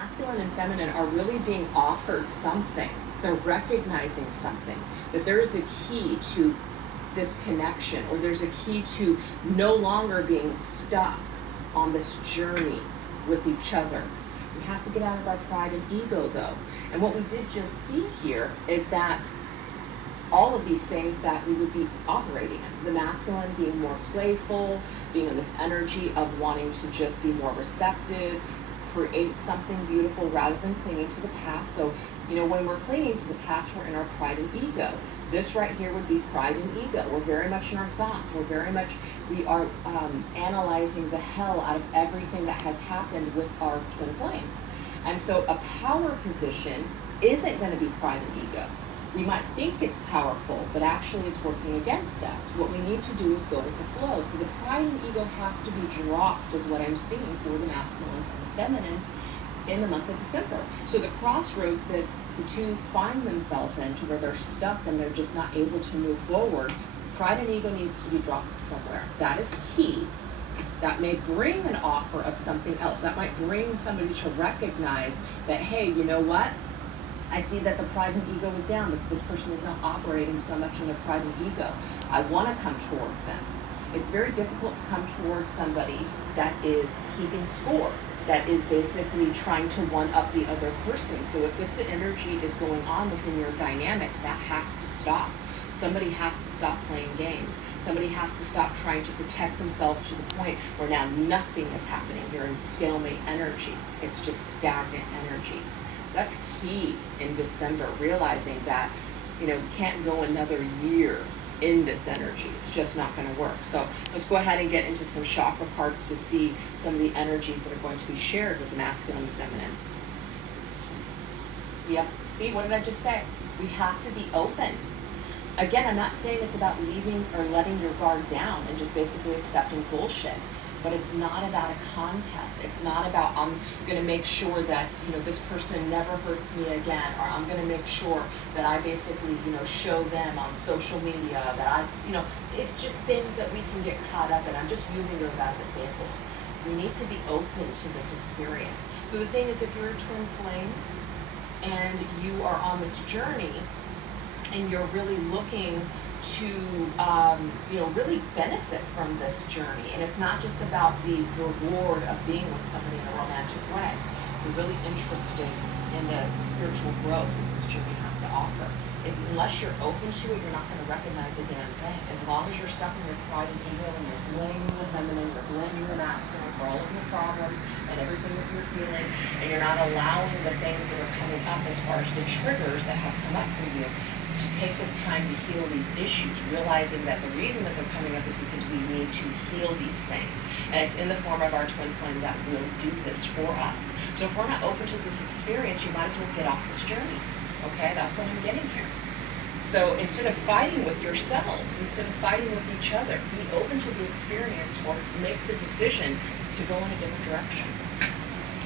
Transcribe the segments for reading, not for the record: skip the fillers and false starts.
Masculine and feminine are really being offered something. They're recognizing something, that there is a key to this connection, or there's a key to no longer being stuck on this journey with each other. We have to get out of our pride and ego, though. And what we did just see here is that all of these things that we would be operating in, the masculine being more playful, being in this energy of wanting to just be more receptive, create something beautiful rather than clinging to the past. So, when we're clinging to the past, we're in our pride and ego. This right here would be pride and ego. We're very much in our thoughts. We are analyzing the hell out of everything that has happened with our twin flame. And so a power position isn't going to be pride and ego. We might think it's powerful, but actually it's working against us. What we need to do is go with the flow. So the pride and ego have to be dropped, is what I'm seeing for the masculines and the feminines in the month of December. So the crossroads that the two find themselves in, to where they're stuck and they're just not able to move forward, pride and ego needs to be dropped somewhere. That is key. That may bring an offer of something else. That might bring somebody to recognize that, hey, you know what? I see that the pride and ego is down, that this person is not operating so much in their pride and ego. I want to come towards them. It's very difficult to come towards somebody that is keeping score, that is basically trying to one-up the other person. So if this energy is going on within your dynamic, that has to stop. Somebody has to stop playing games. Somebody has to stop trying to protect themselves to the point where now nothing is happening. You're in stalemate energy. It's just stagnant energy. So that's key in December, realizing that, we can't go another year in this energy. It's just not going to work. So let's go ahead and get into some chakra cards to see some of the energies that are going to be shared with the masculine and feminine. Yep. See, what did I just say? We have to be open. Again, I'm not saying it's about leaving or letting your guard down and just basically accepting bullshit. But it's not about a contest. It's not about, I'm going to make sure that, this person never hurts me again, or I'm going to make sure that I basically, show them on social media that it's just things that we can get caught up in. I'm just using those as examples. We need to be open to this experience. So the thing is, if you're a twin flame and you are on this journey and you're really looking to really benefit from this journey, and it's not just about the reward of being with somebody in a romantic way. You're really interested in the spiritual growth that this journey has to offer. Unless you're open to it, you're not going to recognize a damn thing. As long as you're stuck in your pride and ego and you're blaming the feminine, you're blaming the masculine for all of your problems and everything that you're feeling, and you're not allowing the things that are coming up as far as the triggers that have come up for you to take this time to heal these issues, realizing that the reason that they're coming up is because we need to heal these things. And it's in the form of our twin flame that will do this for us. So if we're not open to this experience, you might as well get off this journey. Okay, that's what I'm getting here. So instead of fighting with yourselves, instead of fighting with each other, be open to the experience or make the decision to go in a different direction.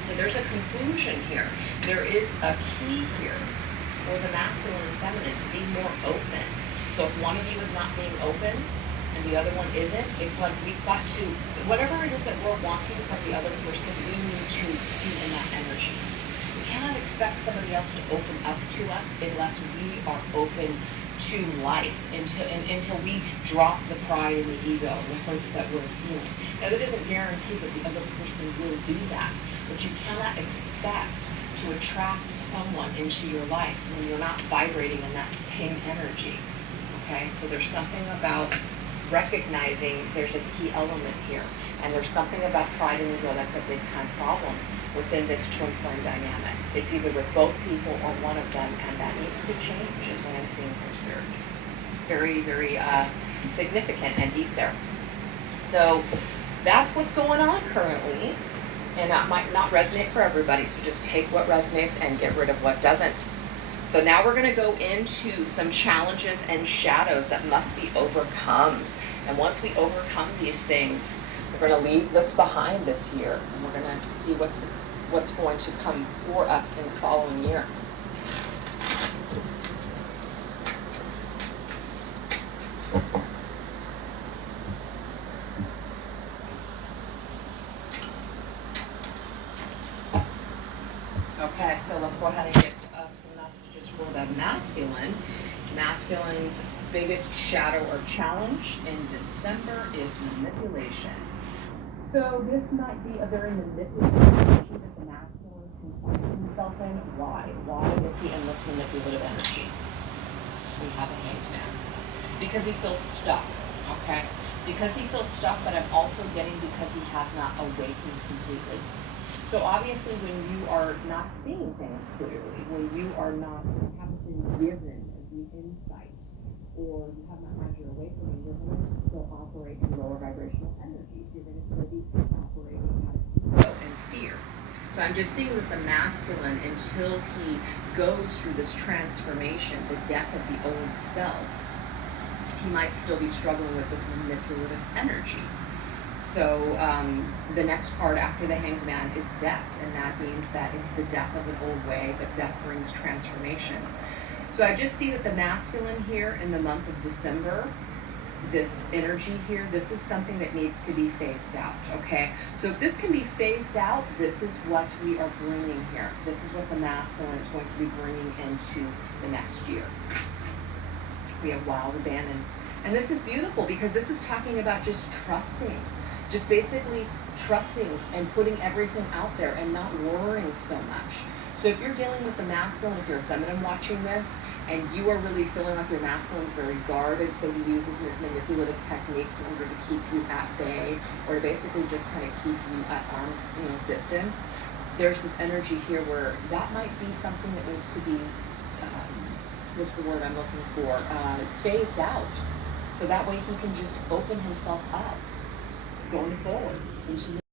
So there's a conclusion here. There is a key here for the masculine and feminine to be more open. So if one of you is not being open and the other one isn't, it's like we've got to, whatever it is that we're wanting from the other person, we need to be in that energy. We cannot expect somebody else to open up to us unless we are open to life, until we drop the pride and the ego and the hurts that we're feeling. Now that doesn't guarantee that the other person will do that, but you cannot expect to attract someone into your life when you're not vibrating in that same energy. Okay, so there's something about recognizing there's a key element here, and there's something about pride and ego that's a big time problem within this twin flame dynamic. It's either with both people or one of them, and that needs to change, is what I'm seeing from Spirit. Very, very significant and deep there. So that's what's going on currently. And that might not resonate for everybody, so just take what resonates and get rid of what doesn't. So now we're going to go into some challenges and shadows that must be overcome. And once we overcome these things, we're going to leave this behind this year, and we're going to see what's going to come for us in the following year. Okay, so let's go ahead and get some messages for the masculine. Masculine's biggest shadow or challenge in December is manipulation. So this might be a very manipulative energy that the masculine can find himself in. Why? Why is he in this manipulative energy? We have a hanged man. Because he feels stuck, okay? Because he feels stuck, but I'm also getting because he has not awakened completely. So obviously when you are not seeing things clearly, when you are not, haven't been given the insight, or you have not had your awakening, you're going to still operate in lower vibrational energies. You're going to still be operating out of ego and fear. So I'm just seeing with the masculine, until he goes through this transformation, the death of the old self, he might still be struggling with this manipulative energy. So the next card after the Hanged Man is death, and that means that it's the death of an old way, but death brings transformation. So I just see that the masculine here in the month of December, this energy here, this is something that needs to be phased out, okay? So if this can be phased out, this is what we are bringing here. This is what the masculine is going to be bringing into the next year. We have wild abandon. And this is beautiful because this is talking about just trusting. Just basically trusting and putting everything out there and not worrying so much. So if you're dealing with the masculine, if you're a feminine watching this, and you are really feeling like your masculine is very guarded, so he uses manipulative techniques in order to keep you at bay, or to basically just kind of keep you at arm's distance, there's this energy here where that might be something that needs to be, what's the word I'm looking for, phased out. So that way he can just open himself up going forward into